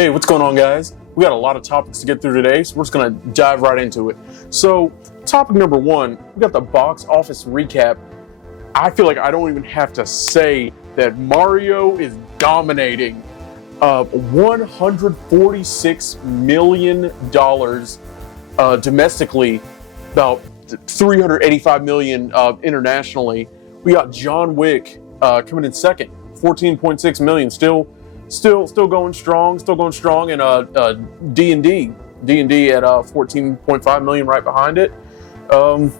Hey, what's going on, guys? We got a lot of topics to get through today, so we're just going to dive right into it. So, topic number one, we got the box office recap. I feel like I don't even have to say that Mario is dominating. $146 million domestically, about $385 million internationally. We got John Wick coming in second, $14.6 million, still going strong, and D&D at $14.5 million right behind it. I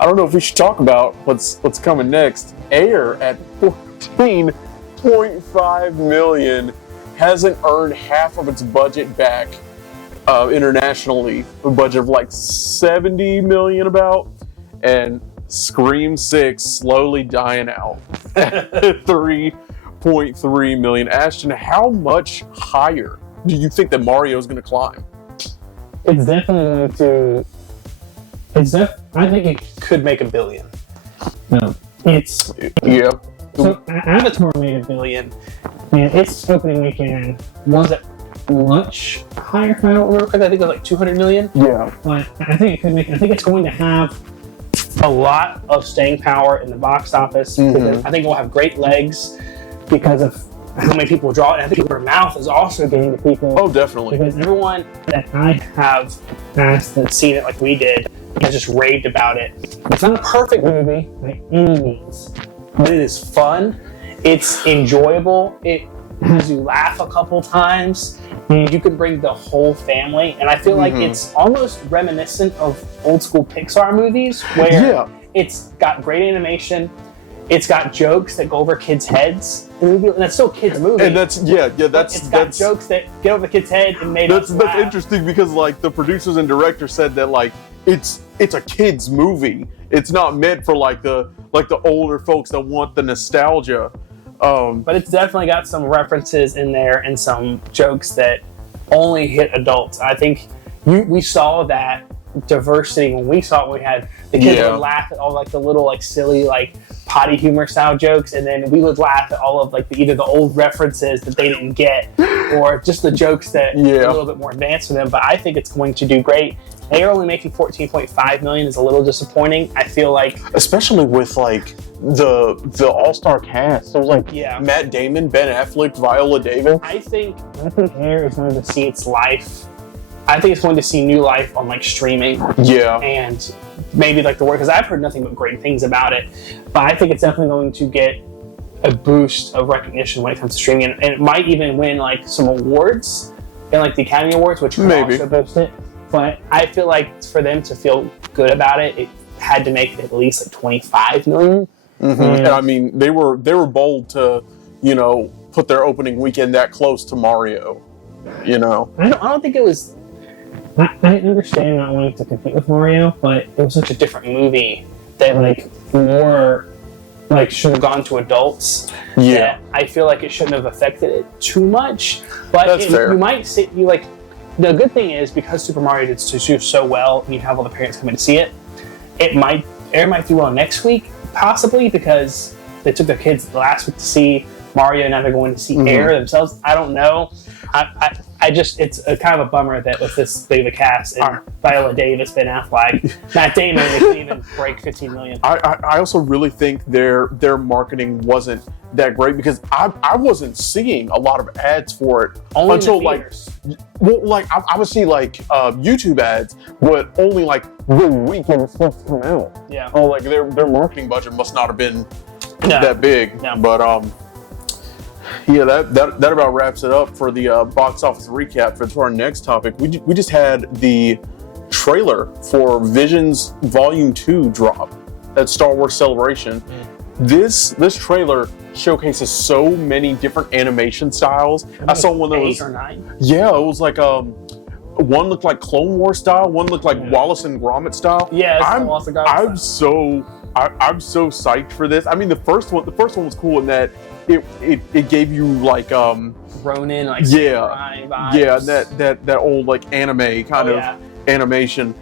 don't know if we should talk about what's coming next. Air at $14.5 million hasn't earned half of its budget back internationally, a budget of like $70 million about, and Scream 6 slowly dying out at $3.3 million. Ashton, how much higher do you think that Mario is going to climb? It's definitely going to. I think it could make $1 billion. No, it's yeah. So Avatar made $1 billion, and its opening weekend wasn't much higher. If I don't remember correctly, I think it was like $200 million. Yeah, but I think it could make. I think it's going to have a lot of staying power in the box office. Because I think it will have great legs because of how many people draw it. And I think word of mouth is also getting to people. Oh, definitely. Because everyone that I have asked that's seen it like we did has just raved about it. It's not a perfect movie by any means, but it is fun. It's enjoyable. It has you laugh a couple times, and you can bring the whole family. And I feel like it's almost reminiscent of old school Pixar movies, where it's got great animation. It's got jokes that go over kids' heads. And that's still a kids' movie. And that's it's got jokes that get over the kid's head and made us laugh. That's interesting because like the producers and director said that like it's a kids' movie. It's not meant for like the older folks that want the nostalgia. But it's definitely got some references in there and some jokes that only hit adults. I think we saw that diversity when we saw it. When we had the kids would laugh at all like the little like silly like potty humor style jokes, and then we would laugh at all of like either the old references that they didn't get or just the jokes that are a little bit more advanced for them. But I think it's going to do great. They are only making $14.5 million is a little disappointing. I feel like, especially with like the all-star cast. So it was like Matt Damon, Ben Affleck, Viola Davis. I think Air is going to see its life. I think it's going to see new life on like streaming. Yeah. And maybe like the word, because I've heard nothing but great things about it. But I think it's definitely going to get a boost of recognition when it comes to streaming, and it might even win like some awards in like the Academy Awards, which could also boost it. But I feel like for them to feel good about it, it had to make at least like $25 million. And I mean, they were bold to, put their opening weekend that close to Mario. I don't think it was. I understand not wanting to compete with Mario, but it was such a different movie that like more like should have gone to adults. Yeah, I feel like it shouldn't have affected it too much. But that's fair. You might see the good thing is because Super Mario did so well, and you have all the parents coming to see it. Air might do well next week, possibly because they took their kids last week to see Mario, now they're going to see Air themselves. I don't know. It's a kind of a bummer that with this big of a cast and Viola Davis, Ben Affleck, Matt Damon, they couldn't even break $15 million. I also really think their marketing wasn't that great because I wasn't seeing a lot of ads for it until I would see like YouTube ads, but only like the weekend it's supposed to come out. Yeah. Oh, like their marketing budget must not have been that big. No. But that about wraps it up for the box office recap. For our next topic, we just had the trailer for Visions Volume 2 drop at Star Wars Celebration. This trailer showcases so many different animation styles. I saw one that was 8 or 9. Yeah, it was like one looked like Clone Wars style, one looked like Wallace and Gromit style. Yeah, I'm so psyched for this. I mean, the first one was cool in that it gave you like Ronin, like samurai vibes. that old like anime kind of animation.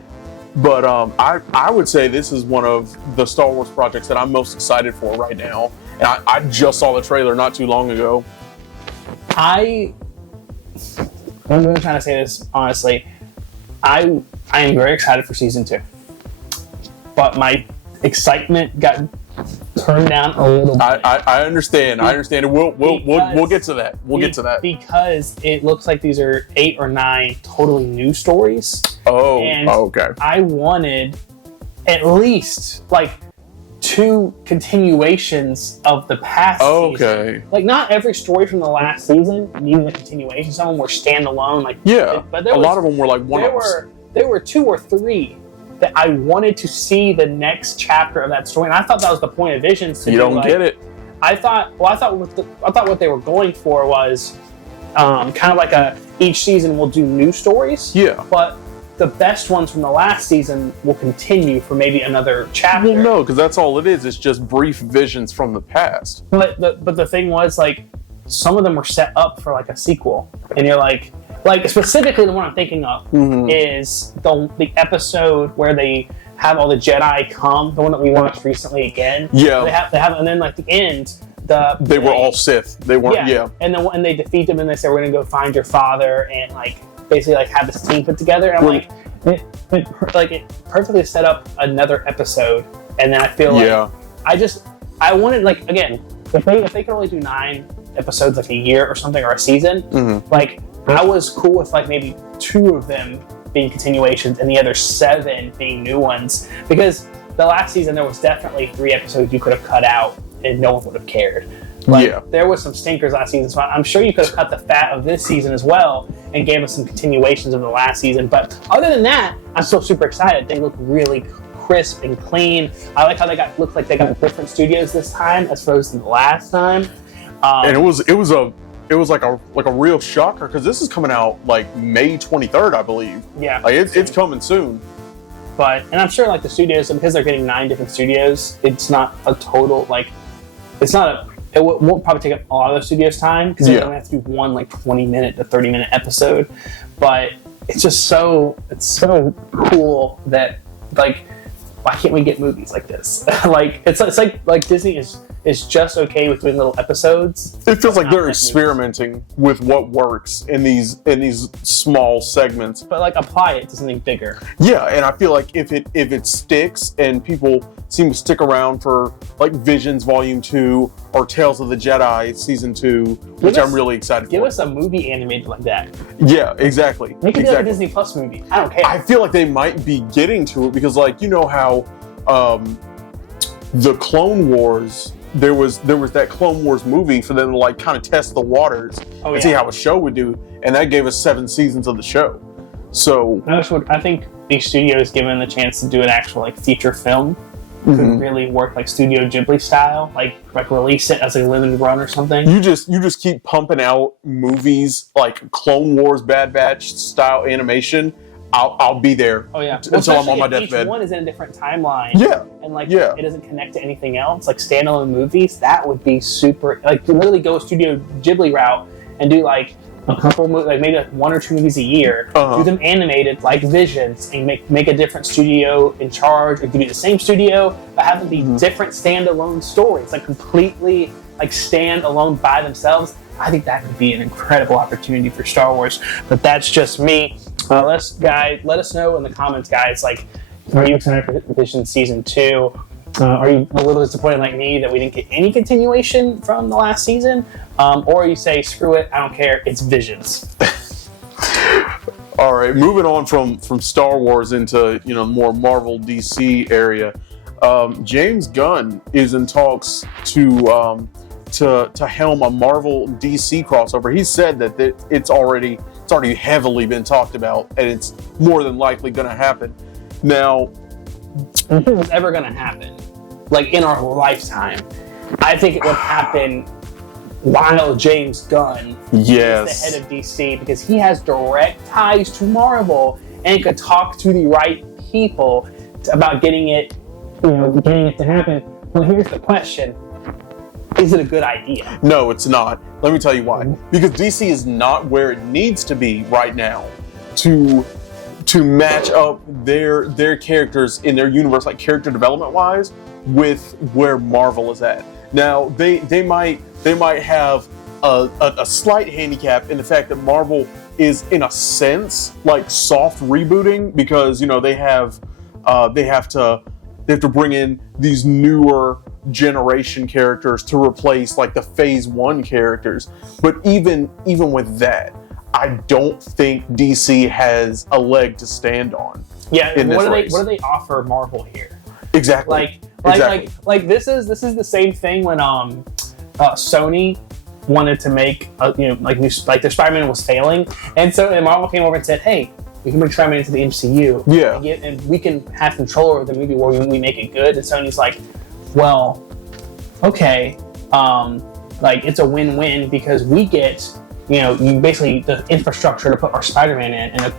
But I would say this is one of the Star Wars projects that I'm most excited for right now. And I just saw the trailer not too long ago. I I'm really trying to say this honestly. I am very excited for season 2, but my excitement got turned down a little bit. I understand. I understand. We'll get to that. We'll get to that because it looks like these are 8 or 9 totally new stories. And okay. I wanted at least like 2 continuations of the past season. Like, not every story from the last season needed a continuation. Some of them were standalone. Like, but a lot of them were like one-offs. There were 2 or 3 that I wanted to see the next chapter of that story, and I thought that was the point of Visions. You don't get it. I thought what they were going for was kind of like each season will do new stories. Yeah. But the best ones from the last season will continue for maybe another chapter. Well, no, because that's all it is. It's just brief visions from the past. But the thing was, like, some of them were set up for like a sequel, and you're like specifically the one I'm thinking of is the episode where they have all the Jedi come, the one that we watched recently again. Yeah. They have, and then like the end, they were all Sith. They weren't. Yeah. And they defeat them, and they say, "We're gonna go find your father," and like basically like have this team put together. And I'm like, it perfectly set up another episode. And then I feel like I wanted, like, again, if they could only do 9 episodes like a year or something, or a season, like, I was cool with like maybe 2 of them being continuations and the other 7 being new ones, because the last season there was definitely 3 episodes you could have cut out and no one would have cared. Like, there was some stinkers last season, so I'm sure you could have cut the fat of this season as well and gave us some continuations of the last season. But other than that, I'm still super excited. They look really crisp and clean. I like how looked like they got different studios this time as opposed to the last time. And it was like a real shocker, because this is coming out like May 23rd, I believe. Yeah, like it's coming soon. And I'm sure like the studios, because they're getting 9 different studios, it's not a total like it won't probably take up a lot of the studio's time, because they only have to do one like 20-minute to 30-minute episode. But it's just so cool that, like, why can't we get movies like this? Like, it's like Disney is just okay with doing little episodes. It feels like they're experimenting with what works in these small segments. But like, apply it to something bigger. Yeah, and I feel like if it sticks and people seem to stick around for like Visions Volume 2 or Tales of the Jedi Season 2, which I'm really excited for. Give us a movie animated like that. Yeah, exactly. Make it like a Disney Plus movie. I don't care. I feel like they might be getting to it, because, like, you know how the Clone Wars, there was that Clone Wars movie for them to like kind of test the waters and see how a show would do, and that gave us 7 seasons of the show. So I think these studios, given the chance to do an actual like feature film, could really work like Studio Ghibli style, like release it as a limited run or something. You just keep pumping out movies like Clone Wars, Bad Batch style animation. I'll be there. Oh yeah, until I'm on my deathbed. Each one is in a different timeline. Yeah, and like it doesn't connect to anything else. Like standalone movies, that would be super. Like, to literally go Studio Ghibli route and do like a couple, like maybe like 1 or 2 movies a year, do them animated like Visions, and make a different studio in charge, or do the same studio but have them be different standalone stories, like completely like stand alone by themselves. I think that could be an incredible opportunity for Star Wars. But that's just me. Let us know in the comments, guys. Like, are you excited for Visions Season 2? Are you a little disappointed like me that we didn't get any continuation from the last season? Or you say, screw it, I don't care, it's Visions. All right, moving on from Star Wars into more Marvel DC area. James Gunn is in talks to helm a Marvel DC crossover. He said that it's already heavily been talked about, and it's more than likely going to happen. Now, if it was ever going to happen, like in our lifetime, I think it would happen while James Gunn is the head of DC, because he has direct ties to Marvel and could talk to the right people about getting it to happen. Well, here's the question. Is it a good idea? No, it's not. Let me tell you why. Because DC is not where it needs to be right now to match up their characters in their universe, like character development wise, with where Marvel is at. Now they might have a slight handicap in the fact that Marvel is in a sense like soft rebooting because they have to bring in these newer generation characters to replace like the phase 1 characters. But even with that, I don't think DC has a leg to stand on. Yeah, what do they offer Marvel here? Exactly. Like this is the same thing when Sony wanted to make their Spider-Man was failing, and so Marvel came over and said, "Hey, we can bring Spider-Man into the MCU, and we can have control over the movie where we make it good." And Sony's like, "Well, okay, it's a win-win because we get basically the infrastructure to put our Spider-Man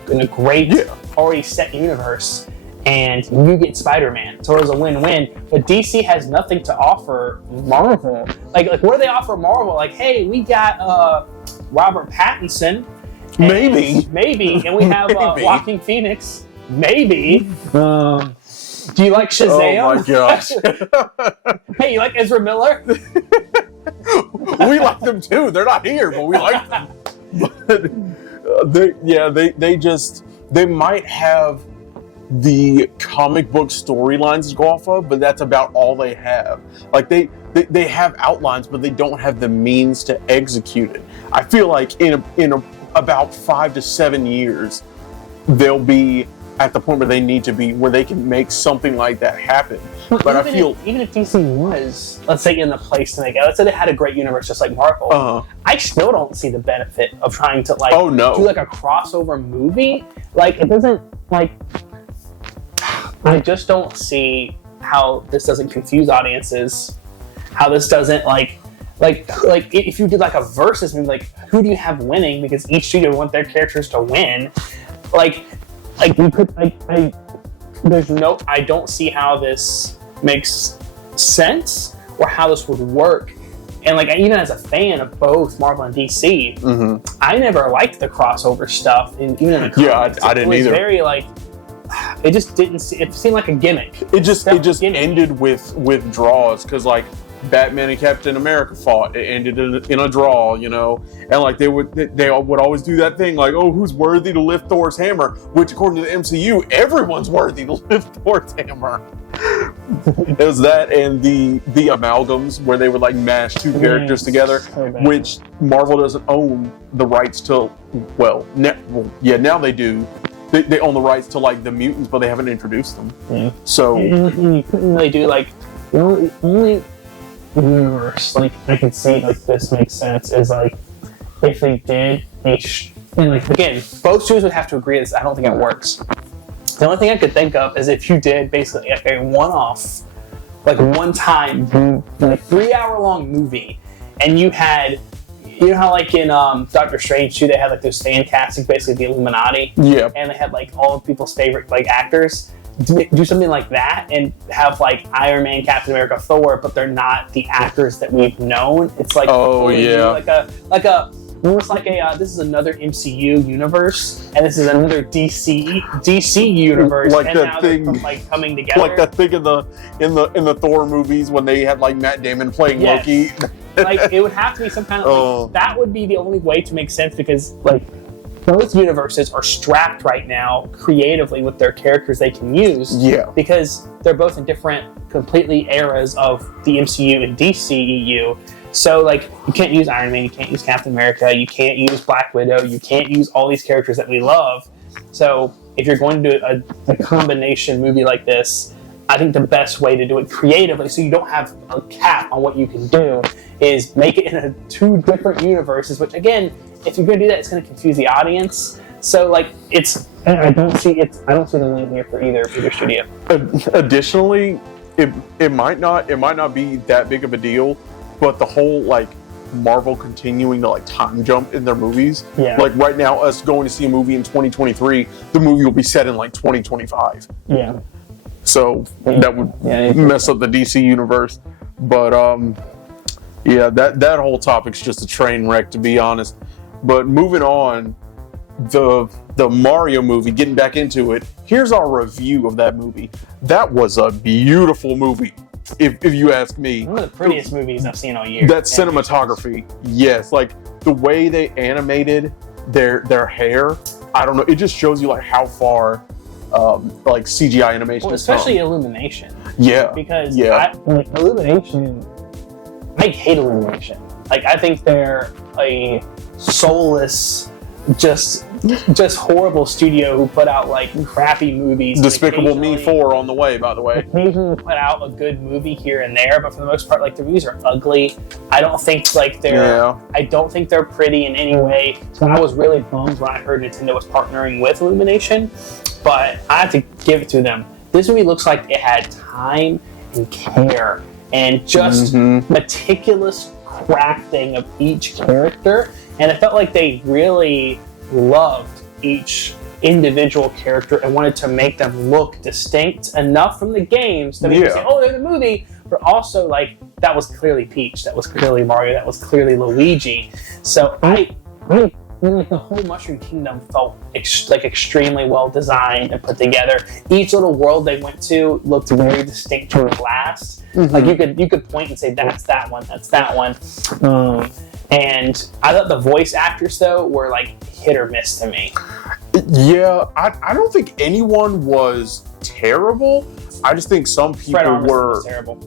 in a great already set universe." And you get Spider-Man, so it was a win-win. But DC has nothing to offer Marvel. Like what do they offer Marvel? Like, hey, we got Robert Pattinson, maybe, and we have Joaquin Phoenix, maybe. Do you like Shazam? Oh my gosh! Hey, you like Ezra Miller? We like them too. They're not here, but we like them. But they might have the comic book storylines to go off of, but that's about all they have. Like they have outlines, but they don't have the means to execute it. I feel like in about 5 to 7 years, they'll be at the point where they need to be, where they can make something like that happen. But even if DC was, let's say, in the place to make it, let's say they had a great universe just like Marvel, I still don't see the benefit of trying to do like a crossover movie. Like it doesn't I just don't see how this doesn't confuse audiences. How this doesn't like if you did like a versus movie, like who do you have winning? Because each studio want their characters to win. We could I don't see how this makes sense or how this would work. And even as a fan of both Marvel and DC, I never liked the crossover stuff. And even in the comics, I didn't either. Very it just didn't. It seemed like a gimmick. It just ended with draws because Batman and Captain America fought. It ended in a draw, and they would always do that thing who's worthy to lift Thor's hammer? Which according to the MCU, everyone's worthy to lift Thor's hammer. It was that and the amalgams where they would mash two characters together, which Marvel doesn't own the rights to. Now they do. They own the rights to the mutants, but they haven't introduced them. Yeah. So you couldn't really do the only universe I can see this makes sense is if they did again, both studios would have to agree this. I don't think it works. The only thing I could think of is if you did basically a one-off, one-time 3-hour-long movie, and you had. You know how in Doctor Strange 2 they had those fan castings, basically the Illuminati? Yeah. And they had all of people's favorite actors. Do something like that and have Iron Man, Captain America, Thor, but they're not the actors that we've known. It's this is another MCU universe and this is another DC universe. They're coming together. Like that thing in the Thor movies when they had Matt Damon playing Loki. It would have to be some kind of that would be the only way to make sense because both universes are strapped right now creatively with their characters they can use. Yeah. Because they're both in different completely eras of the MCU and DCEU. So you can't use Iron Man, you can't use Captain America, you can't use Black Widow, you can't use all these characters that we love. So if you're going to do a combination movie like this, I think the best way to do it creatively, so you don't have a cap on what you can do, is make it in two different universes. Which again, if you're going to do that, it's going to confuse the audience. So I don't see the lane here for either studio. Additionally, it might not be that big of a deal, but the whole Marvel continuing to time jump in their movies. Yeah. Right now, us going to see a movie in 2023, the movie will be set in 2025. Yeah. So that would mess up the DC universe. But that whole topic's just a train wreck, to be honest. But moving on, the Mario movie, getting back into it, here's our review of that movie. That was a beautiful movie, if you ask me. One of the prettiest movies I've seen all year. That cinematography, yes. The way they animated their hair. I don't know. It just shows you like how far like CGI animation is especially Illumination. Yeah. Because Illumination, I hate Illumination. Like, I think they're a soulless, just horrible studio who put out like crappy movies. Despicable Me 4 on the way, by the way. Occasionally put out a good movie here and there, but for the most part, like, the movies are ugly. I don't think like I don't think they're pretty in any way. So I was really bummed when I heard Nintendo was partnering with Illumination, but I have to give it to them. This movie looks like it had time and care and just meticulous crafting of each character, and it felt like they really loved each individual character and wanted to make them look distinct enough from the games that we could say, oh, they're in the movie, but also like that was clearly Peach, that was clearly Mario, that was clearly Luigi. So I like the whole Mushroom Kingdom felt extremely well designed and put together. Each little world they went to looked very distinct from the last. Like you could point and say that's that one, that's that one. And I thought the voice actors though were like hit or miss to me. Yeah, I don't think anyone was terrible. I just think some people were terrible.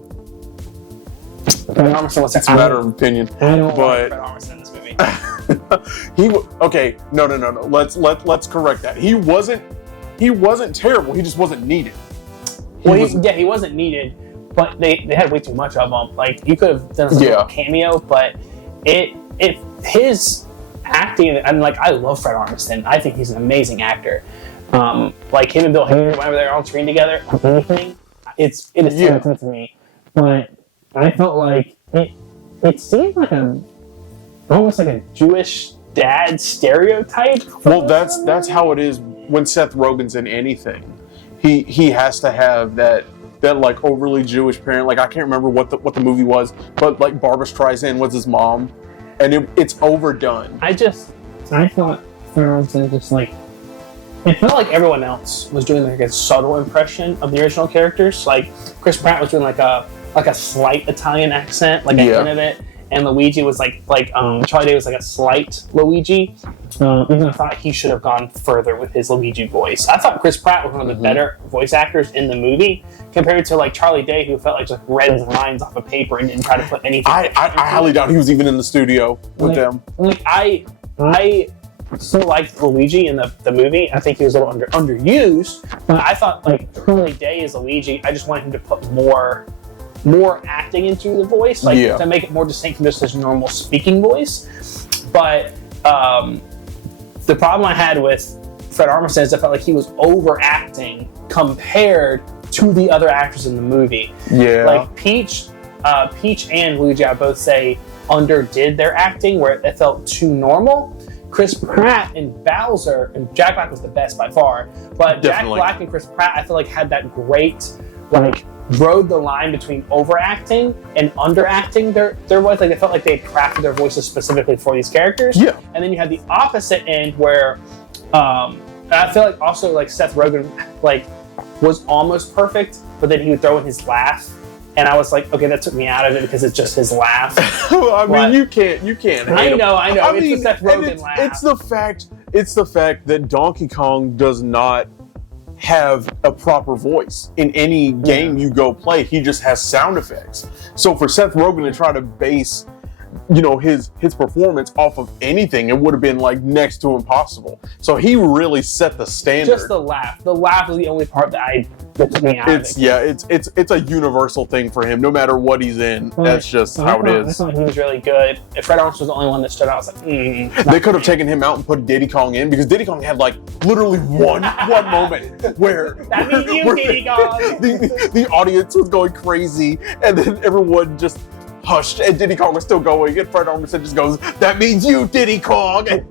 Fred Armisen was terrible. It's a matter of opinion. I don't like Fred Armisen in this movie. No. Let's correct that. He wasn't terrible. He just wasn't needed. He wasn't needed, but they had way too much of him. Like, you could have done a little cameo, but his acting, and like, I love Fred Armisen. I think he's an amazing actor. Like him and Bill Hader, whenever they're on screen together, anything, it is talented to me. But I felt like it seemed like almost like a Jewish dad stereotype. Well, that's how it is when Seth Rogen's in anything. He has to have that like overly Jewish parent. Like, I can't remember what the movie was, but like Barbra Streisand was his mom, and it's overdone. I thought Fred Armisen just like, it felt like everyone else was doing like a subtle impression of the original characters. Like Chris Pratt was doing like a slight Italian accent, like a hint of it. And Luigi was like Charlie Day was like a slight Luigi. Even I thought he should have gone further with his Luigi voice. I thought Chris Pratt was one of the better voice actors in the movie compared to like Charlie Day, who felt like just read his lines off of paper and didn't try to put anything. I highly doubt he was even in the studio with them. Like, I still liked Luigi in the movie. I think he was a little underused, but I thought like Charlie Day as Luigi, I just wanted him to put more acting into the voice, like to make it more distinct from just his normal speaking voice. But the problem I had with Fred Armisen is I felt like he was overacting compared to the other actors in the movie. Yeah, like Peach and Luigi, I both say underdid their acting where it felt too normal. Chris Pratt and Bowser, and Jack Black was the best by far, but Jack Black and Chris Pratt I feel like had that great like rode the line between overacting and underacting their voice. Like, they felt like they had crafted their voices specifically for these characters. Yeah. And then you had the opposite end where I feel like also like Seth Rogen like was almost perfect, but then he would throw in his laugh. And I was like, okay, that took me out of it because it's just his laugh. Well, I mean, you can't hate him. I know. I it's mean, the Seth Rogen laugh. It's the fact that Donkey Kong does not have a proper voice in any game you go play. He just has sound effects. So for Seth Rogen to try to base, his performance off of anything, it would have been like next to impossible. So he really set the standard. Just the laugh. The laugh was the only part that took me out of it. Yeah, it's a universal thing for him. No matter what he's in, that's just how it is. I thought he was really good. If Fred Armisen was the only one that stood out, I was like, They could have taken him out and put Diddy Kong in, because Diddy Kong had like literally one moment where that means you, Diddy Kong. The audience was going crazy, and then everyone just hushed, and Diddy Kong was still going, and Fred Armisen just goes, "That means you, Diddy Kong," and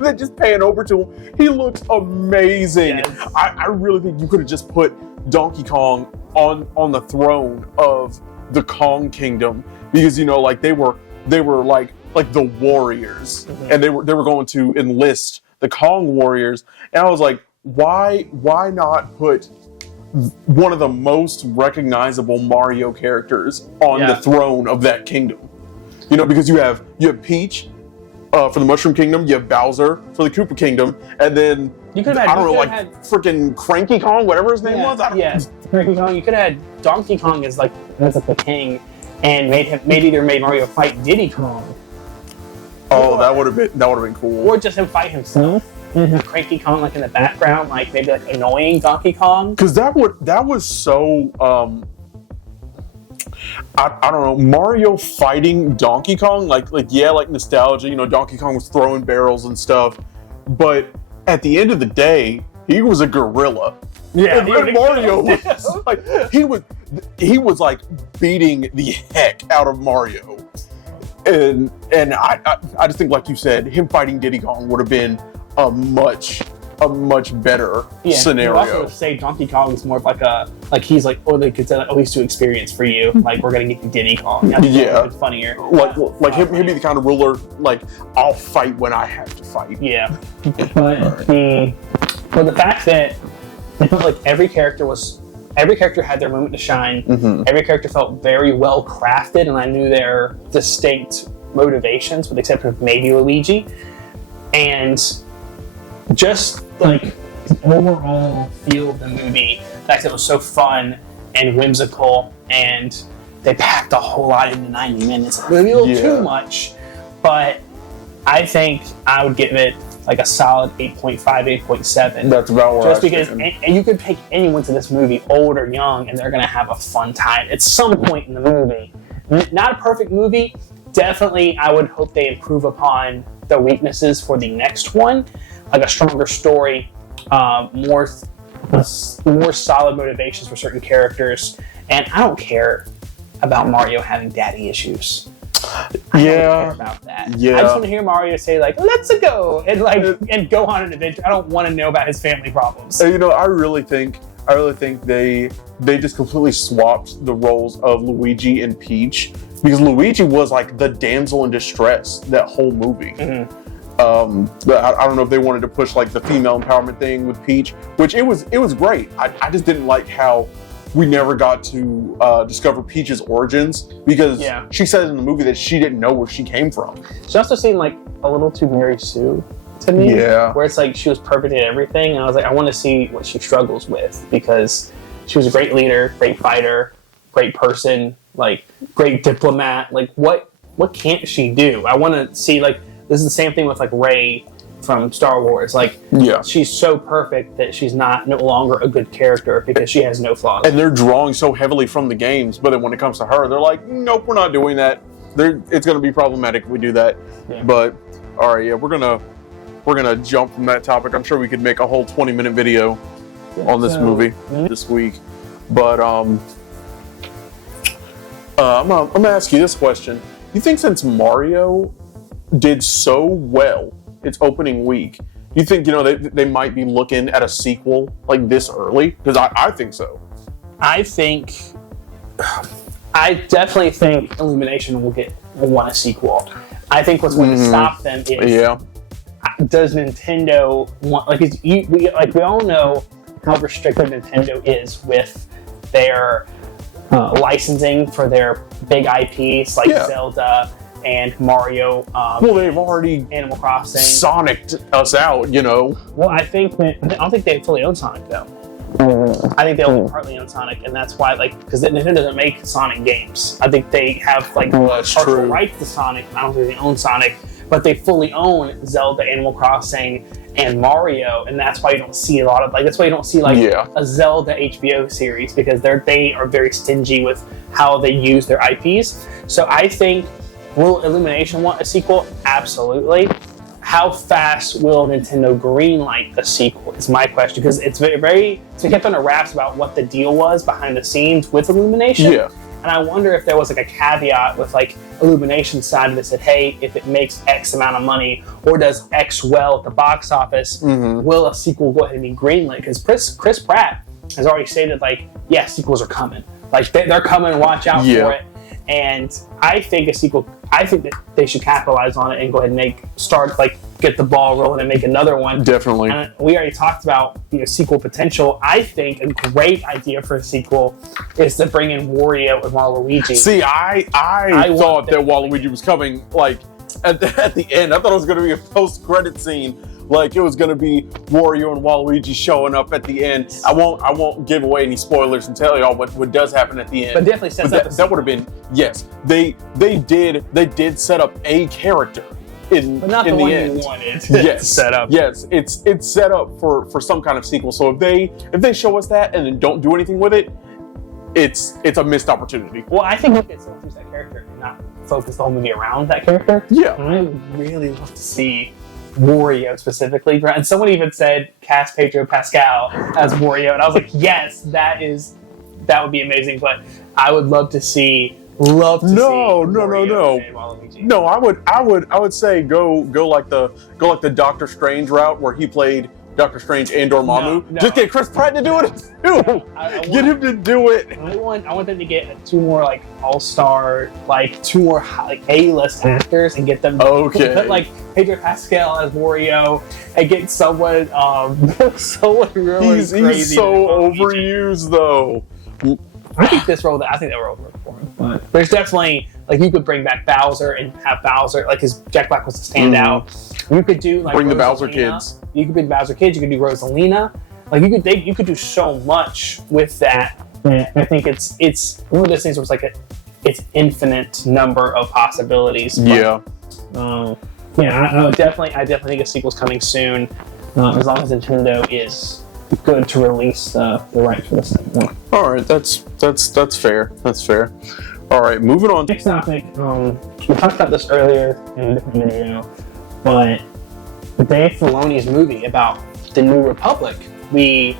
then just pan over to him. He looks amazing. Yes. I really think you could have just put Donkey Kong on the throne of the Kong Kingdom, because like they were like the warriors, and they were going to enlist the Kong warriors, and I was like, why not put one of the most recognizable Mario characters on the throne of that kingdom? Because you have Peach, for the Mushroom Kingdom. You have Bowser for the Koopa Kingdom, and then You could have I don't know, like freaking Cranky Kong, whatever his name was. Cranky Kong. You could have had Donkey Kong as like the king, and made Mario fight Diddy Kong. Oh, that would have been cool. Or just him fight himself. And have Cranky Kong like in the background, like maybe like annoying Donkey Kong. Because that was so I don't know, Mario fighting Donkey Kong, like nostalgia, Donkey Kong was throwing barrels and stuff, but at the end of the day, he was a gorilla. Yeah, and Mario was like he was like beating the heck out of Mario. And I just think, like you said, him fighting Diddy Kong would have been a much better scenario. You also say Donkey Kong is more of he's like, or they could say like, he's too experienced for you. Like, we're gonna get you Diddy Kong. That's funnier. Like him be the kind of ruler, like, I'll fight when I have to fight. Yeah. But the fact that I felt like every character had their moment to shine. Mm-hmm. Every character felt very well crafted, and I knew their distinct motivations, with the exception of maybe Luigi. And just like the overall feel of the movie, the fact that it was so fun and whimsical, and they packed a whole lot into 90 minutes. Maybe a little too much, but I think I would give it like a solid 8.5, 8.7. That's about where just because, and you could pick anyone to this movie, old or young, and they're going to have a fun time at some point in the movie. Not a perfect movie. Definitely, I would hope they improve upon the weaknesses for the next one, like a stronger story, more solid motivations for certain characters, and I don't care about Mario having daddy issues. I don't care about that. Yeah. I just want to hear Mario say like, "Let's go," and go on an adventure. I don't want to know about his family problems. I really think they just completely swapped the roles of Luigi and Peach, because Luigi was like the damsel in distress that whole movie. Mm-hmm. But I don't know if they wanted to push like the female empowerment thing with Peach, which it was great. I just didn't like how we never got to discover Peach's origins, because she says in the movie that she didn't know where she came from. She also seemed like a little too Mary Sue to me, where it's like she was perfect at everything, and I was like, I want to see what she struggles with, because she was a great leader, great fighter, great person, like great diplomat. Like what can't she do? I want to see, like, this is the same thing with like Rey from Star Wars. Like, she's so perfect that she's no longer a good character because she has no flaws. And they're drawing so heavily from the games, but then when it comes to her, they're like, nope, we're not doing that. It's going to be problematic if we do that. Yeah. But all right, we're gonna jump from that topic. I'm sure we could make a whole 20-minute video on this movie this week. But I'm gonna ask you this question: you think since Mario did so well its opening week, you think they might be looking at a sequel like this early? Because I think so. I definitely think Illumination will want a sequel. I think what's going to stop them is does Nintendo want, like, we all know how restricted Nintendo is with their licensing for their big IPs like Zelda and Mario. They've already Animal Crossing Sonic'd us out, Well, I don't think they fully own Sonic though. I think they only partly own Sonic, and that's why, like, because Nintendo doesn't make Sonic games. I think they have like partial rights to Sonic. I don't think they own Sonic, but they fully own Zelda, Animal Crossing, and Mario, and that's why you don't see a lot of that's why you don't see a Zelda HBO series, because they are very stingy with how they use their IPs. So I think, will Illumination want a sequel? Absolutely. How fast will Nintendo greenlight a sequel is my question, because it's very kept under wraps about what the deal was behind the scenes with Illumination. Yeah. And I wonder if there was like a caveat with like Illumination side that said, hey, if it makes X amount of money or does X well at the box office, will a sequel go ahead and be greenlit? Because Chris Pratt has already stated, like, sequels are coming. Like, they're coming, watch out for it. And I think that they should capitalize on it and go ahead and get the ball rolling and make another one. Definitely. And we already talked about sequel potential. I think a great idea for a sequel is to bring in Wario and Waluigi. See, I thought that Waluigi was coming like at the end. I thought it was going to be a post-credit scene, like it was going to be Wario and Waluigi showing up at the end. I won't give away any spoilers and tell y'all what does happen at the end. But definitely sets up that would have been, yes. They did set up a character but not in the one end. you wanted. Yes, set up. Yes, it's set up for some kind of sequel. So if they show us that and then don't do anything with it, it's a missed opportunity. Well, I think we could still use that character and not focus the whole movie around that character. Yeah. I would really love to see Wario specifically. And someone even said cast Pedro Pascal as Wario, and I was like, yes, that would be amazing. But I would love to see. No. No, I would say go like the Doctor Strange route where he played Doctor Strange and Dormammu. No. Just get Chris Pratt to do it too. Get him to do it. I want them to get two more like all-star, like two more like A-list actors and get them Okay. put like Pedro Pascal as Wario and get someone really He's crazy. so overused though. I think that role would work for him. But there's definitely like you could bring back Bowser and have Bowser like his Jack Black was the standout. You could do like Bring the Rosalina. Bowser kids. You could bring Bowser kids. You could do Rosalina. Like you could do so much with that. I think it's one of those things where it's like it's infinite number of possibilities. But, Yeah. I definitely think a sequel's coming soon. As long as Nintendo is good to release the rights for the second one. All right, that's fair. That's fair. All right, moving on. Next topic. We talked about this earlier in a different video, but Dave Filoni's movie about the New Republic. We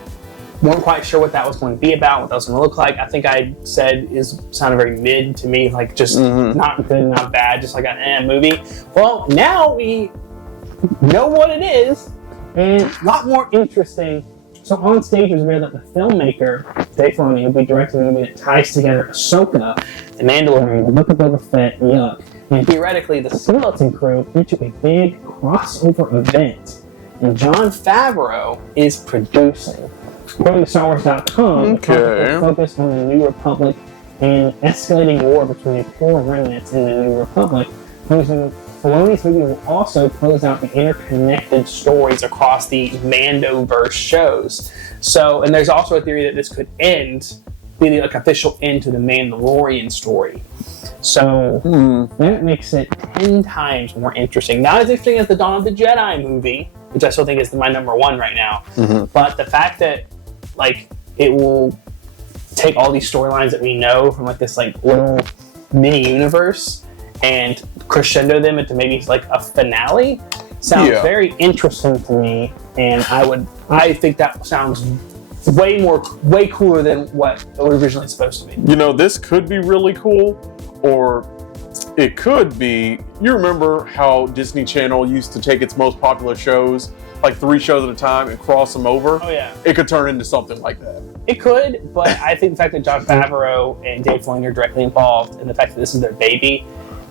weren't quite sure what that was going to be about, what that was going to look like. I think I said sounded very mid to me, like just not good, not bad, just like an movie. Well, now we know what it is, and a lot more interesting. So on stage was revealed that the filmmaker, Dave Filoni, will be directing a movie that ties together Ahsoka, The Mandalorian, The Book of Boba Fett, Yuck, and theoretically the Skeleton Crew into a big crossover event. And Jon Favreau is producing. According to StarWars.com, the project will focus on the New Republic and escalating war between the core remnants in the New Republic. Filoni's movie will also close out the interconnected stories across the Mandoverse shows. So, and there's also a theory that this could be the official end to the Mandalorian story. So that makes it 10 times more interesting. Not as interesting as the Dawn of the Jedi movie, which I still think is my number one right now. But the fact that like it will take all these storylines that we know from like this like little mini universe and crescendo them into maybe like a finale sounds very interesting to me, and I think that sounds way cooler than what it was originally supposed to be. You know, this could be really cool, or it could be. You remember how Disney Channel used to take its most popular shows, like 3 shows at a time, and cross them over? Oh yeah. It could turn into something like that. It could, but I think the fact that Jon Favreau and Dave Filoni are directly involved, and the fact that this is their baby.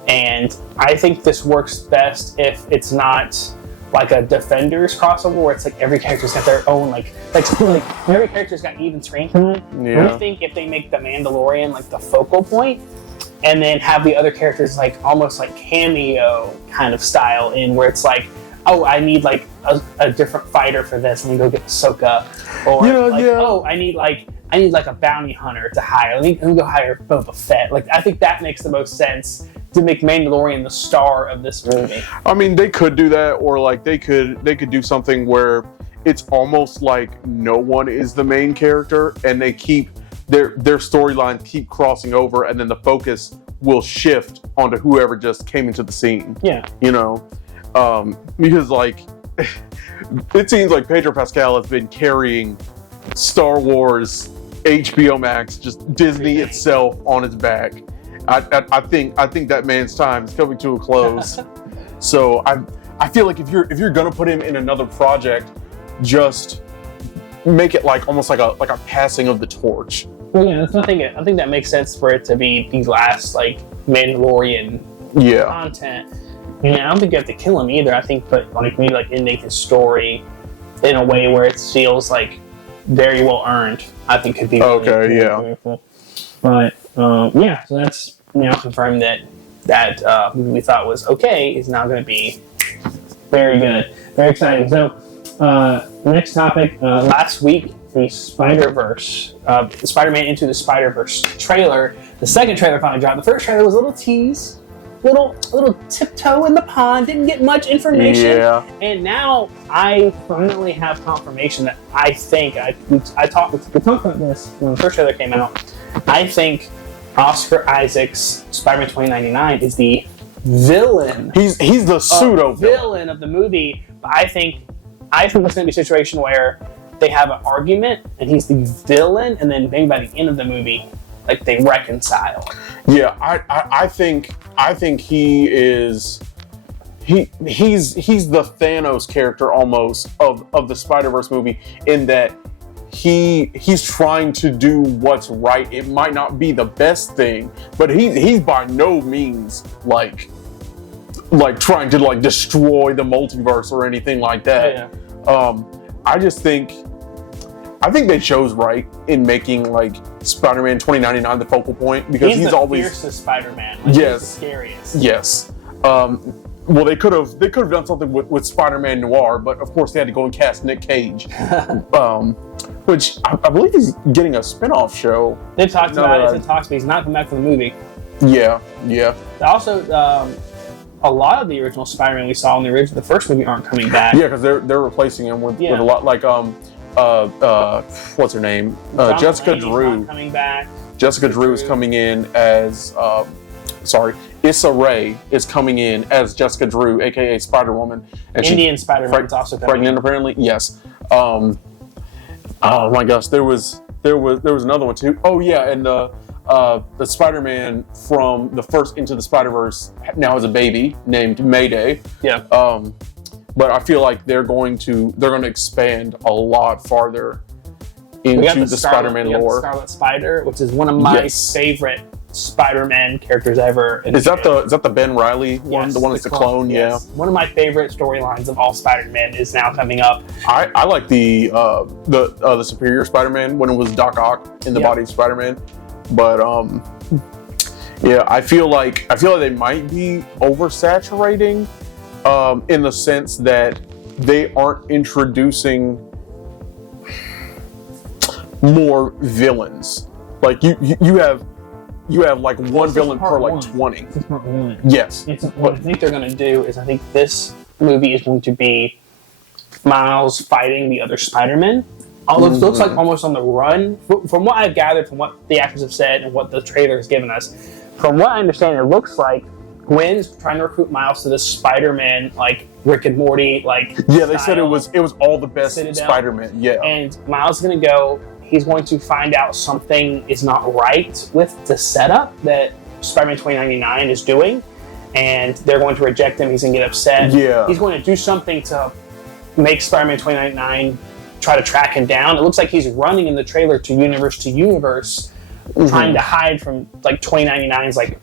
And I think this works best if it's not like a Defenders crossover where it's like every character's got their own like every character's got even screen time. Yeah. I think if they make the Mandalorian like the focal point and then have the other characters like almost like cameo kind of style in where it's like, oh, I need like a different fighter for this, let me go get Ahsoka. Or oh, I need like a bounty hunter to hire. Let me go hire Boba Fett. Like I think that makes the most sense to make Mandalorian the star of this movie. I mean, they could do that, or like they could do something where it's almost like no one is the main character, and they keep their storylines keep crossing over, and then the focus will shift onto whoever just came into the scene. Yeah, you know, because like it seems like Pedro Pascal has been carrying Star Wars, HBO Max, just Disney itself on his back. I think that man's time is coming to a close. So I feel like if you're gonna put him in another project, just make it like almost like a passing of the torch. Well, yeah, I think that makes sense for it to be the last like Mandalorian content. And I don't think you have to kill him either. I think, but like maybe like ending his story in a way where it feels like very well earned. I think could be really beautiful. But so that's now confirmed that that we thought was okay is now going to be very good, very exciting. So, next topic. Last week, the Spider-Man Into the Spider-Verse trailer. The second trailer finally dropped. The first trailer was a little tease, little tiptoe in the pond. Didn't get much information. Yeah. And now I finally have confirmation that I think we talked about this when the first trailer came out. I think Oscar Isaac's Spider-Man 2099 is the villain. He's the pseudo villain of the movie. But I think it's going to be a situation where they have an argument and he's the villain, and then maybe by the end of the movie, like, they reconcile. Yeah, I think he's the Thanos character almost of the Spider-Verse movie, in that he's trying to do what's right. It might not be the best thing, but he's by no means like trying to like destroy the multiverse or anything like that. Yeah. I think they chose right in making like Spider-Man 2099 the focal point, because he's the always fiercest Spider-Man. Like, yes, he's the scariest. Yes. Well, they could have done something with Spider-Man Noir, but of course they had to go and cast Nick Cage, which I believe he's getting a spin-off show. They've talked about it. It's in talks, but he's not coming back from the movie. Yeah. Also, a lot of the original Spider-Man we saw in the first movie aren't coming back. Yeah, because they're replacing him with a lot like what's her name? Jessica Drew. Not coming back. Jessica Drew is coming in as Issa Rae is coming in as Jessica Drew, aka Spider-Woman, and Indian Spider-Man is also coming pregnant in. apparently. Yes. Oh my gosh, there was another one too. Oh yeah, and the Spider-Man from the first Into the Spider-Verse now has a baby named Mayday. Yeah. But I feel like they're going to expand a lot farther into the Spider-Man lore. Scarlet Spider, which is one of my favorite Spider-Man characters ever. Is that the Ben Reilly one? Yes, the one that's the clone? Yes. Yeah. One of my favorite storylines of all Spider-Man is now coming up. I like the Superior Spider-Man when it was Doc Ock in the body of Spider-Man, but yeah, I feel like they might be oversaturating, in the sense that they aren't introducing more villains. Like you have like one villain per like 20. This is part one. Yes. What I think they're going to do is, I think this movie is going to be Miles fighting the other Spider-Man. Although it looks like almost on the run. From what I've gathered, from what the actors have said and what the trailer has given us, from what I understand, it looks like Gwen's trying to recruit Miles to this Spider-Man, like Rick and Morty, like they said it was all the best Citadel. Spider-Man. Yeah. And Miles is going to go. He's going to find out something is not right with the setup that Spider-Man 2099 is doing, and they're going to reject him. He's going to get upset. Yeah. He's going to do something to make Spider-Man 2099 try to track him down. It looks like he's running in the trailer to universe, trying to hide from like 2099's like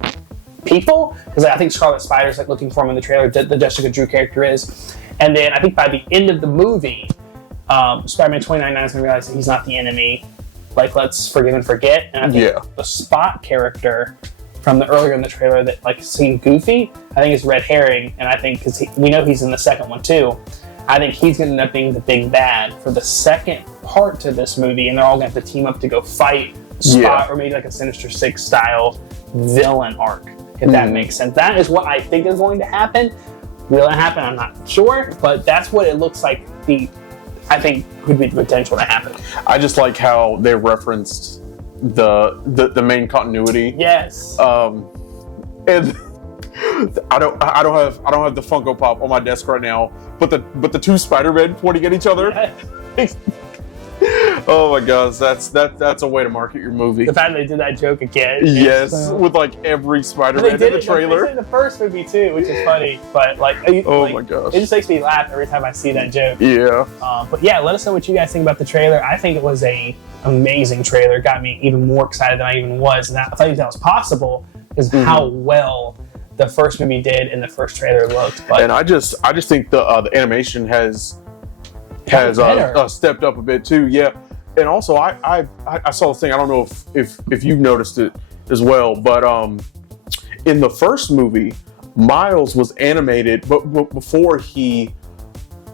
people, because I think Scarlet Spider's like looking for him in the trailer. The Jessica Drew character is, and then I think by the end of the movie, Spider-Man 2099 is going to realize that he's not the enemy. Like, let's forgive and forget. And I think the Spot character from the earlier in the trailer that like seemed goofy, I think is red herring. And I think because we know he's in the second one too, I think he's going to end up being the big bad for the second part to this movie, and they're all going to have to team up to go fight Spot, or maybe like a Sinister Six style villain arc, if that makes sense. That is what I think is going to happen. Will it happen? I'm not sure, but that's what it looks like. I think could be the potential to happen. I just like how they referenced the main continuity. Yes. And I don't have the Funko Pop on my desk right now, but the two Spider-Men pointing at each other. Yes. Oh my gosh, that's a way to market your movie. The fact they did that joke again. Yes, with like every Spider-Man in the trailer. They did it in the first movie too, which is funny. But like, my gosh, it just makes me laugh every time I see that joke. Yeah. But yeah, let us know what you guys think about the trailer. I think it was a amazing trailer. Got me even more excited than I even was, and I thought that was possible because how well the first movie did and the first trailer looked. But, and I just think the animation has stepped up a bit too. Yeah. And also I saw this thing, I don't know if you've noticed it as well, but in the first movie, Miles was animated, but before he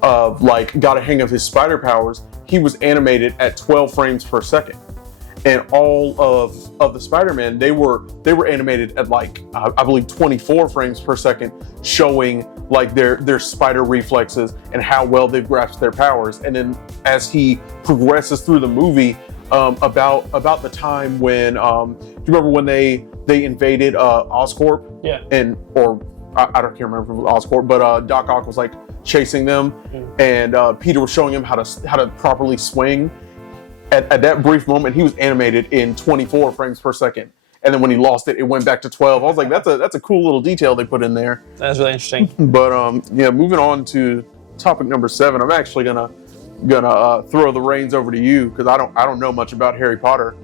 got a hang of his spider powers, he was animated at 12 frames per second. And all of the Spider-Man, they were animated at I believe 24 frames per second, showing like their spider reflexes and how well they've grasped their powers. And then as he progresses through the movie, about the time when do you remember when they invaded Oscorp? Yeah. I don't remember if it was Oscorp, but Doc Ock was like chasing them, and Peter was showing him how to properly swing. At that brief moment, he was animated in 24 frames per second, and then when he lost it, it went back to 12. I was like, that's a cool little detail they put in there. That's really interesting. But moving on to topic number 7, I'm actually gonna throw the reins over to you because I don't know much about Harry Potter.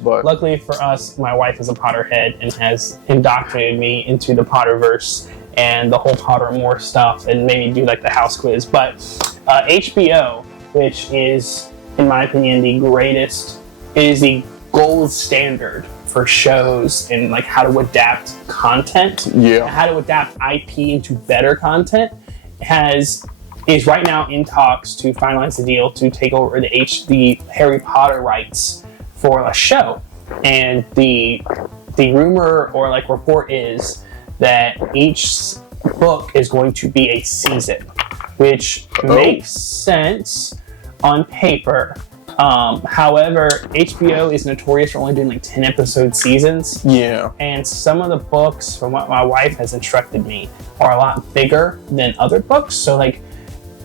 But luckily for us, my wife is a Potterhead and has indoctrinated me into the Potterverse and the whole Pottermore stuff, and made me do like the house quiz. But HBO, which is, in my opinion, the greatest, it is the gold standard for shows and like how to adapt content, how to adapt IP into better content, is right now in talks to finalize the deal to take over the Harry Potter rights for a show. And the rumor or like report is that each book is going to be a season, which makes sense on paper. However, HBO is notorious for only doing like 10 episode seasons. Yeah. And some of the books, from what my wife has instructed me, are a lot bigger than other books. So like,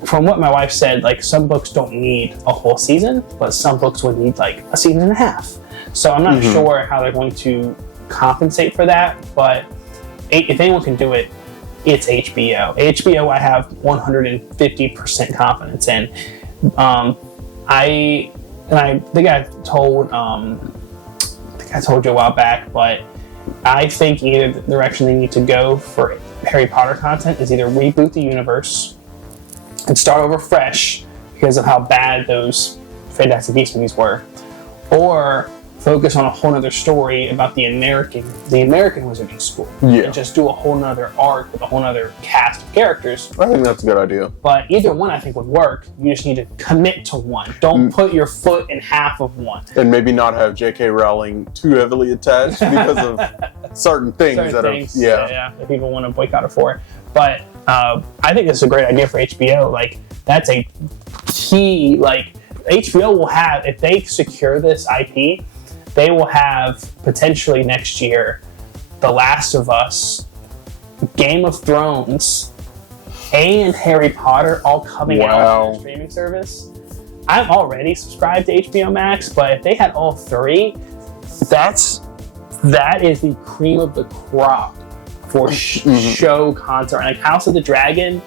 from what my wife said, like some books don't need a whole season, but some books would need like a season and a half. So I'm not sure how they're going to compensate for that, but if anyone can do it, it's HBO. HBO I have 150% confidence in. I think I told you a while back, but I think either the direction they need to go for Harry Potter content is either reboot the universe and start over fresh because of how bad those Fantastic Beasts movies were, or focus on a whole other story about the American Wizarding School, and just do a whole nother arc with a whole other cast of characters. I think that's a good idea. But either one I think would work. You just need to commit to one. Don't put your foot in half of one. And maybe not have J.K. Rowling too heavily attached because of certain things that people want to boycott her for. But I think this is a great idea for HBO. Like, that's a key, like, HBO will have, if they secure this IP, they will have potentially next year The Last of Us, Game of Thrones, and Harry Potter all coming out on their streaming service. I'm already subscribed to HBO Max, but if they had all three, that is the cream of the crop for show content. Like House of the Dragon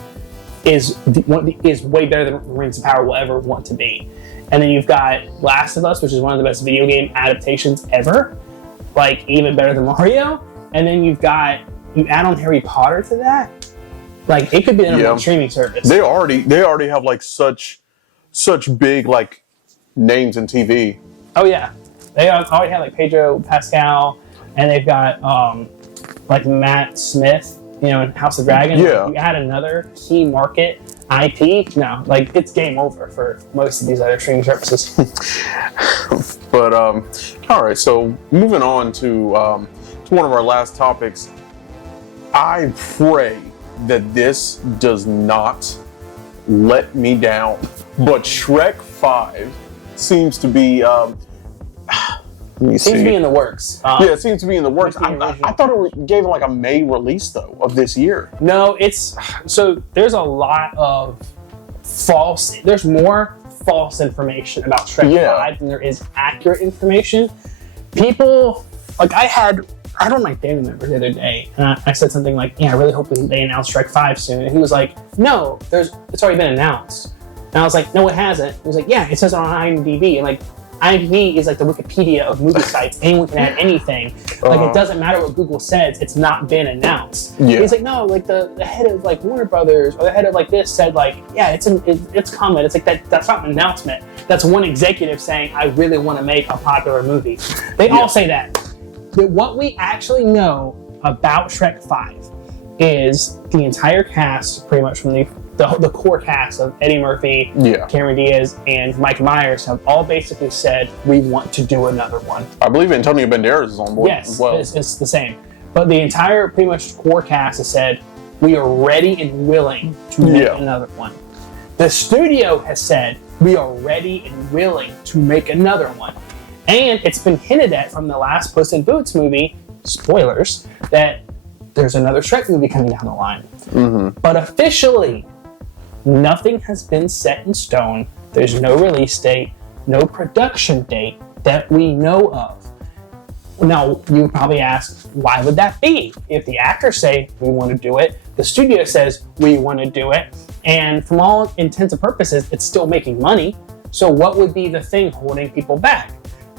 is way better than Rings of Power will ever want to be. And then you've got Last of Us, which is one of the best video game adaptations ever, like even better than Mario. And then you add on Harry Potter to that, like it could be the number one streaming service. They already have like such big like names in TV. Oh yeah, they already have like Pedro Pascal, and they've got like Matt Smith, in House of Dragon. Yeah. Like, you add another key market IP, no, like it's game over for most of these other streaming services. But all right, so moving on to one of our last topics. I pray that this does not let me down, but Shrek 5 seems to be seems to be in the works. It seems to be in the works. I thought it gave like a May release though of this year. No, so there's a lot of there's more false information about Shrek 5 than there is accurate information. People, like I had on my family member the other day, and I said something like, I really hope they announce Shrek 5 soon. And he was like, no, it's already been announced. And I was like, no, it hasn't. He was like, yeah, it says it on IMDb. And like, IMDb is like the Wikipedia of movie sites. Anyone can add anything. Like, it doesn't matter what Google says. It's not been announced. Yeah. He's like, no, like the head of like Warner Brothers or the head of like this said like, yeah, it's coming. It's like that's not an announcement. That's one executive saying, I really want to make a popular movie. They all say that. But what we actually know about Shrek 5 is the entire cast, pretty much from the core cast of Eddie Murphy, Cameron Diaz, and Mike Myers, have all basically said, we want to do another one. I believe Antonio Banderas is on board as well. Yes, it's the same. But the entire, pretty much, core cast has said, we are ready and willing to make another one. The studio has said, we are ready and willing to make another one. And it's been hinted at from the last Puss in Boots movie, spoilers, that there's another Shrek movie coming down the line. But officially, nothing has been set in stone. There's no release date, no production date that we know of. Now, you would probably ask, why would that be? If the actors say, we want to do it, the studio says, we want to do it, and from all intents and purposes, it's still making money. So what would be the thing holding people back?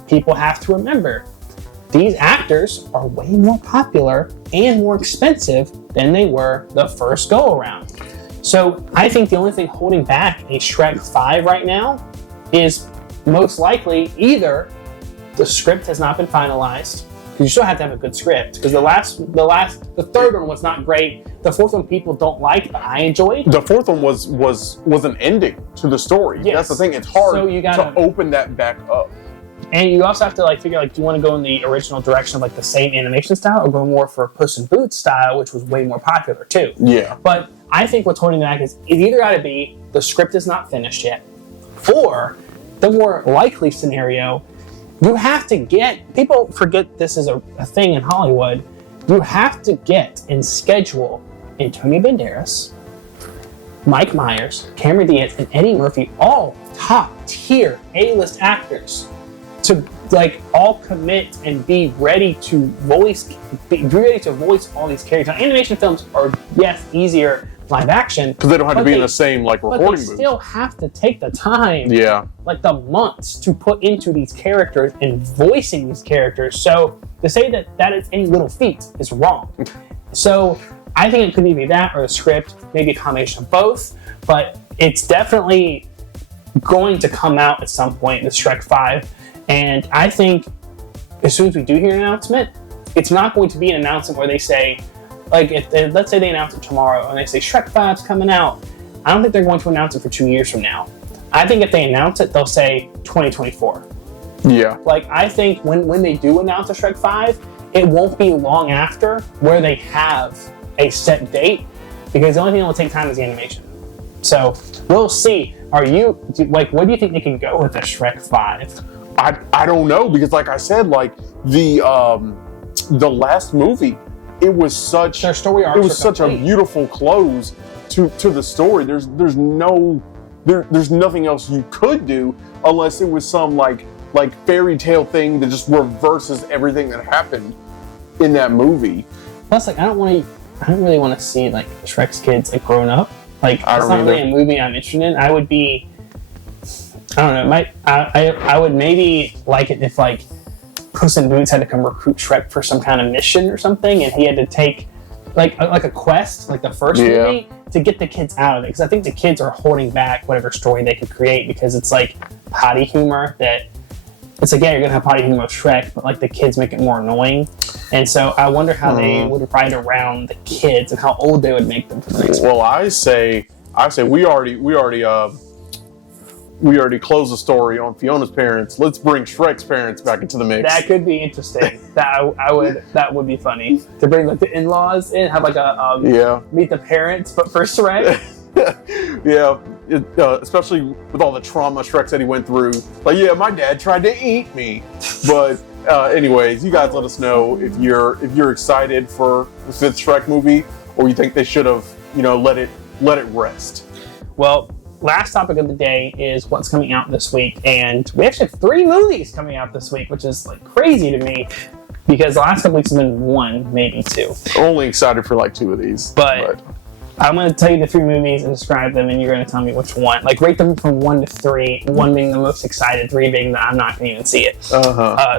People have to remember, these actors are way more popular and more expensive than they were the first go-around. So I think the only thing holding back a Shrek 5 right now is most likely either the script has not been finalized, because you still have to have a good script, because the third one was not great. The fourth one people don't like, but I enjoyed. The fourth one was an ending to the story. Yes. That's the thing. It's hard to open that back up. And you also have to figure do you want to go in the original direction of the same animation style, or go more for Puss in Boots style, which was way more popular too. Yeah. But I think what's holding back is it either got to be the script is not finished yet, or the more likely scenario, you have to get, people forget this is a thing in Hollywood, you have to get and schedule Antonio Banderas, Mike Myers, Cameron Diaz, and Eddie Murphy, all top tier A-list actors, to all commit and be ready to voice all these characters. Now, animation films are easier live action because they don't have to be in the same recording booth. But they still have to take the time, the months to put into these characters and voicing these characters. So to say that is any little feat is wrong. So I think it could either be that or the script, maybe a combination of both. But it's definitely going to come out at some point, the Shrek 5. And I think as soon as we do hear an announcement, it's not going to be an announcement where they say, let's say they announce it tomorrow and they say Shrek 5's coming out. I don't think they're going to announce it for 2 years from now. I think if they announce it, they'll say 2024. Yeah. I think when they do announce a Shrek 5, it won't be long after where they have a set date, because the only thing that will take time is the animation. So we'll see. What do you think they can go with a Shrek 5? I don't know, because like I said, the last movie, it was such their story arcs, it was such a beautiful close to the story. There's nothing else you could do unless it was some fairy tale thing that just reverses everything that happened in that movie. Plus, I don't really want to see Shrek's kids grown up. It's not really a movie I'm interested in. I would be, I don't know. I would maybe like it if Puss in Boots had to come recruit Shrek for some kind of mission or something, and he had to take a quest, the first movie, to get the kids out of it. Because I think the kids are holding back whatever story they could create, because it's potty humor that it's you're gonna have potty humor with Shrek, but the kids make it more annoying. And so I wonder how they would write around the kids and how old they would make them for the next Well, I say we already closed the story on Fiona's parents. Let's bring Shrek's parents back into the mix. That could be interesting. That would be funny to bring the in-laws in, have a meet the parents, but for Shrek. Especially with all the trauma Shrek said he went through. My dad tried to eat me. But anyways, you guys let us know if you're excited for the 5th Shrek movie, or you think they should have let it rest. Well, last topic of the day is what's coming out this week, and we actually have 3 movies coming out this week, which is crazy to me, because the last couple weeks have been 1, maybe 2. Only excited for 2 of these. But I'm going to tell you the 3 movies and describe them, and you're going to tell me which one. Rate them from 1 to 3, 1 being the most excited, 3 being that I'm not going to even see it.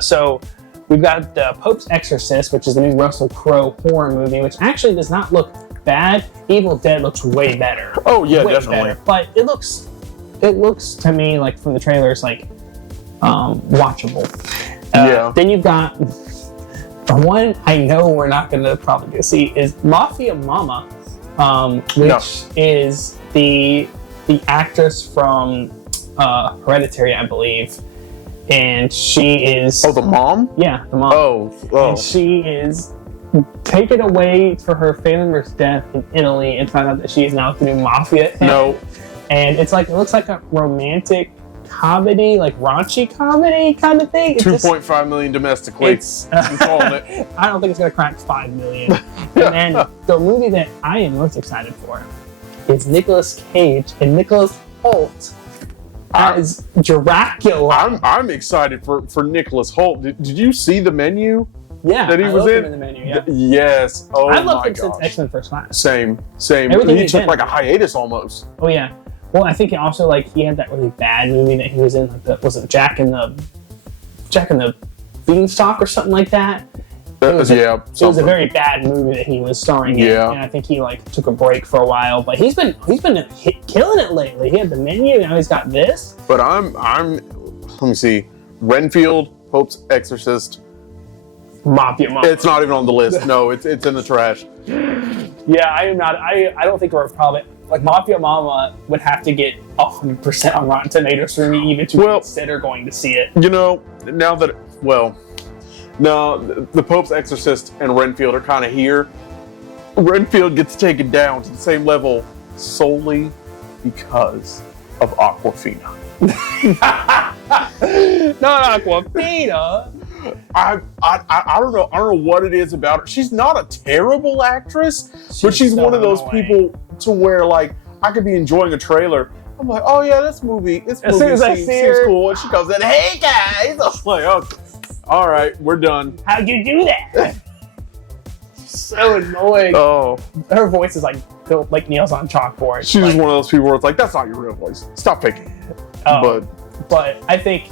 So we've got Pope's Exorcist, which is the new Russell Crowe horror movie, which actually does not look bad. Evil Dead looks way better. Oh yeah, definitely. Better. But it looks to me from the trailers watchable. Then you've got The one I know we're not going to probably go see is Mafia Mama, which is the actress from Hereditary, I believe. And she is... Oh, the mom? Yeah, the mom. Oh. And she is taken away for her family member's death in Italy and found out that she is now the new mafia head. No. And it looks like a romantic comedy, like raunchy comedy kind of thing. 2.5 million domestically. I'm calling it. I don't think it's going to crack 5 million. And then the movie that I am most excited for is Nicolas Cage and Nicholas Hoult as Dracula. I'm excited for Nicholas Hoult. Did you see the menu? Yeah, that he was in the menu. Yeah. Yes. Oh my gosh. I've loved him since X-Men First Class. Same. Everything He took like a hiatus almost. Oh yeah. Well, I think also he had that really bad movie that he was in. Was it Jack and the Beanstalk or something like that? It was a very bad movie that he was starring in, and I think he took a break for a while. But he's been killing it lately. He had the menu, now he's got this. But I'm let me see, Renfield, Pope's Exorcist, Mafia Mama. It's not even on the list. No, it's in the trash. Yeah, I am not. I don't think we're probably Mafia Mama would have to get 100% on Rotten Tomatoes for me even to consider going to see it. Now that the Pope's Exorcist and Renfield are kind of here. Renfield gets taken down to the same level solely because of Awkwafina. Not Awkwafina. I don't know. I don't know what it is about her. She's not a terrible actress, but she's one of those people to where I could be enjoying a trailer. I'm like, oh yeah, this movie seems cool. And she comes in, hey guys. I'm like, oh, all right, we're done. How'd you do that? So annoying. Oh, her voice is like nails on chalkboard. She's one of those people where it's like, that's not your real voice. Stop faking it. But I think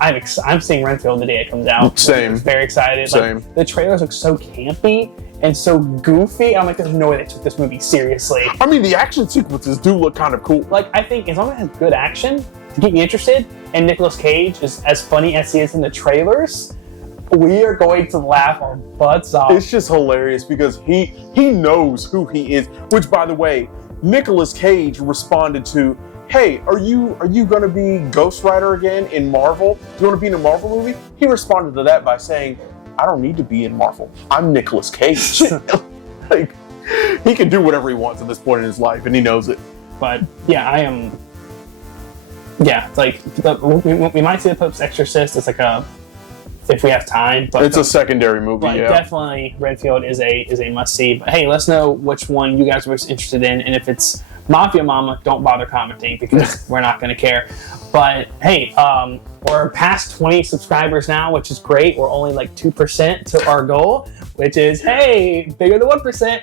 I'm seeing Renfield the day it comes out. Same. I'm very excited. Same. The trailers look so campy and so goofy. I'm like, there's no way they took this movie seriously. I mean, the action sequences do look kind of cool. I think as long as it has good action to keep me interested, and Nicolas Cage is as funny as he is in the trailers, we are going to laugh our butts off. It's just hilarious because he knows who he is. Which, by the way, Nicolas Cage responded to, hey, are you going to be Ghost Rider again in Marvel? Do you want to be in a Marvel movie? He responded to that by saying, I don't need to be in Marvel. I'm Nicolas Cage. He can do whatever he wants at this point in his life, and he knows it. But yeah, I am. Yeah, we might see the Pope's Exorcist. It's if we have time. But it's a secondary movie. But definitely, Renfield is a must see. But hey, let us know which one you guys are most interested in, and if it's Mafia Mama, don't bother commenting because we're not going to care. But hey, we're past 20 subscribers now, which is great. We're only 2% to our goal, which is bigger than 1%.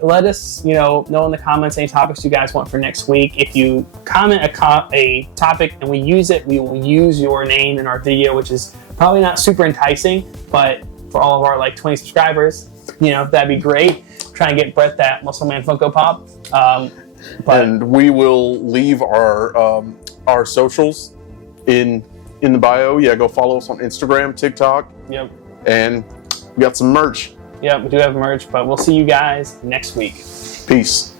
Let us know in the comments any topics you guys want for next week. If you comment a topic and we use it, we will use your name in our video, which is probably not super enticing, but for all of our 20 subscribers, that'd be great. Try and get Brett that Muscle Man Funko Pop. And we will leave our socials in the bio. Yeah, go follow us on Instagram, TikTok. Yep. And we got some merch. Yeah, we do have merch, but we'll see you guys next week. Peace.